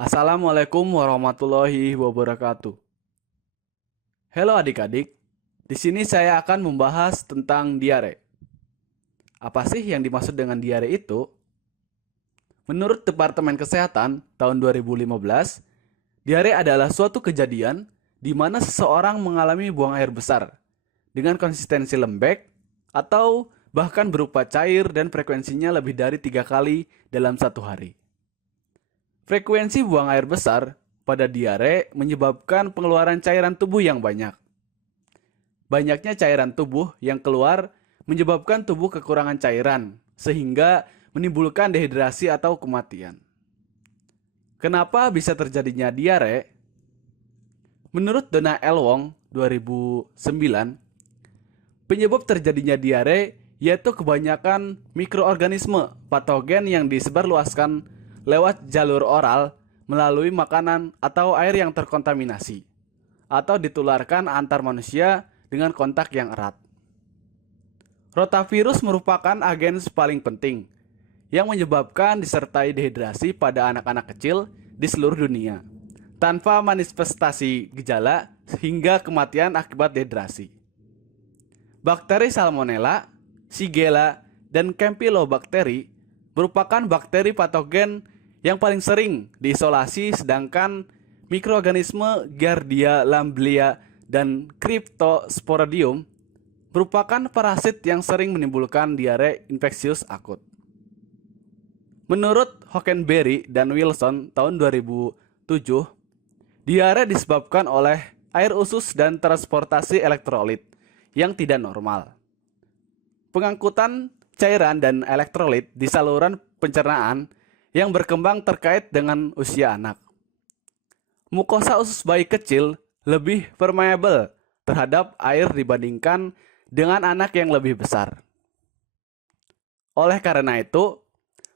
Assalamualaikum warahmatullahi wabarakatuh. Halo adik-adik, di sini saya akan membahas tentang diare. Apa sih yang dimaksud dengan diare itu? Menurut Departemen Kesehatan tahun 2015, diare adalah suatu kejadian di mana seseorang mengalami buang air besar dengan konsistensi lembek atau bahkan berupa cair dan frekuensinya lebih dari 3 kali dalam satu hari. Frekuensi buang air besar pada diare menyebabkan pengeluaran cairan tubuh yang banyak. Banyaknya cairan tubuh yang keluar menyebabkan tubuh kekurangan cairan, sehingga menimbulkan dehidrasi atau kematian. Kenapa bisa terjadinya diare? Menurut Donna L. Wong 2009, penyebab terjadinya diare yaitu kebanyakan mikroorganisme patogen yang disebarluaskan lewat jalur oral melalui makanan atau air yang terkontaminasi, atau ditularkan antar manusia dengan kontak yang erat. Rotavirus merupakan agen paling penting yang menyebabkan disertai dehidrasi pada anak-anak kecil di seluruh dunia, tanpa manifestasi gejala hingga kematian akibat dehidrasi. Bakteri Salmonella, Shigella, dan Campylobacter merupakan bakteri patogen yang paling sering diisolasi, sedangkan mikroorganisme Giardia lamblia dan Cryptosporidium merupakan parasit yang sering menimbulkan diare infeksius akut. Menurut Hockenberry dan Wilson tahun 2007, diare disebabkan oleh air usus dan transportasi elektrolit yang tidak normal. Pengangkutan cairan dan elektrolit di saluran pencernaan yang berkembang terkait dengan usia anak. Mukosa usus bayi kecil lebih permeable terhadap air dibandingkan dengan anak yang lebih besar. Oleh karena itu,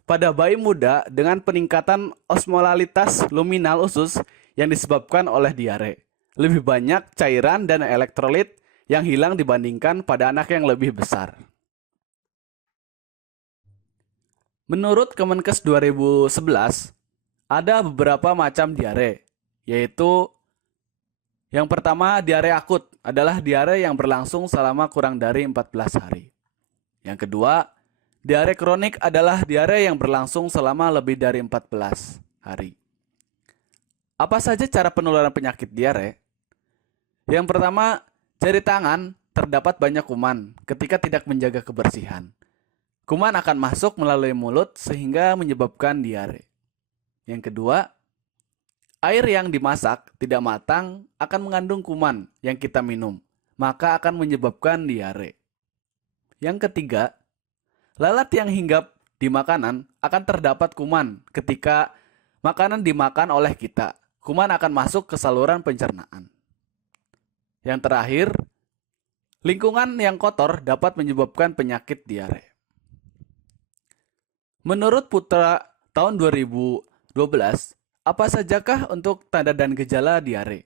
pada bayi muda dengan peningkatan osmolalitas luminal usus yang disebabkan oleh diare, lebih banyak cairan dan elektrolit yang hilang dibandingkan pada anak yang lebih besar. Menurut Kemenkes 2011, ada beberapa macam diare, yaitu yang pertama, diare akut adalah diare yang berlangsung selama kurang dari 14 hari. Yang kedua, diare kronik adalah diare yang berlangsung selama lebih dari 14 hari. Apa saja cara penularan penyakit diare? Yang pertama, jari tangan terdapat banyak kuman ketika tidak menjaga kebersihan. Kuman akan masuk melalui mulut sehingga menyebabkan diare. Yang kedua, air yang dimasak tidak matang akan mengandung kuman yang kita minum, maka akan menyebabkan diare. Yang ketiga, lalat yang hinggap di makanan akan terdapat kuman ketika makanan dimakan oleh kita. Kuman akan masuk ke saluran pencernaan. Yang terakhir, lingkungan yang kotor dapat menyebabkan penyakit diare. Menurut Putra tahun 2012, apa sajakah untuk tanda dan gejala diare?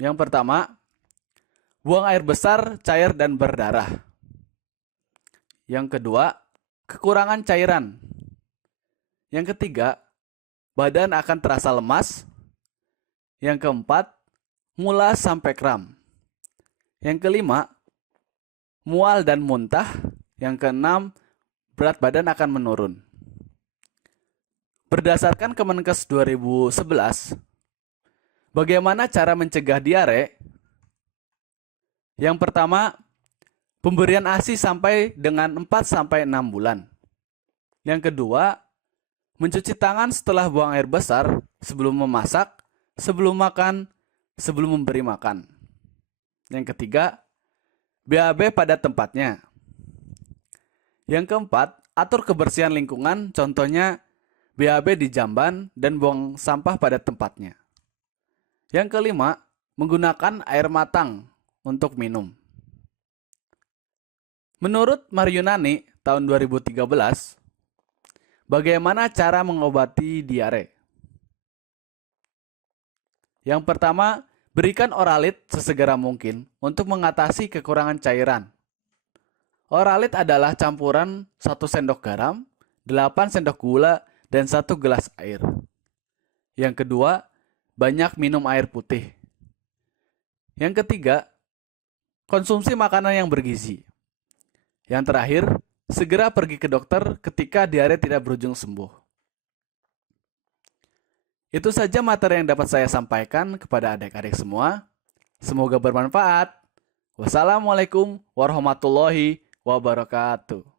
Yang pertama, buang air besar, cair, dan berdarah. Yang kedua, kekurangan cairan. Yang ketiga, badan akan terasa lemas. Yang keempat, mulas sampai kram. Yang kelima, mual dan muntah. Yang keenam, berat badan akan menurun. Berdasarkan Kemenkes 2011, bagaimana cara mencegah diare? Yang pertama, pemberian ASI sampai dengan 4-6 bulan. Yang kedua, mencuci tangan setelah buang air besar, sebelum memasak, sebelum makan, sebelum memberi makan. Yang ketiga, BAB pada tempatnya. Yang keempat, atur kebersihan lingkungan, contohnya BAB di jamban dan buang sampah pada tempatnya. Yang kelima, menggunakan air matang untuk minum. Menurut Maryunani tahun 2013, bagaimana cara mengobati diare? Yang pertama, berikan oralit sesegera mungkin untuk mengatasi kekurangan cairan. Oralit adalah campuran 1 sendok garam, 8 sendok gula, dan 1 gelas air. Yang kedua, banyak minum air putih. Yang ketiga, konsumsi makanan yang bergizi. Yang terakhir, segera pergi ke dokter ketika diare tidak berujung sembuh. Itu saja materi yang dapat saya sampaikan kepada adik-adik semua. Semoga bermanfaat. Wassalamualaikum warahmatullahi wabarakatuh.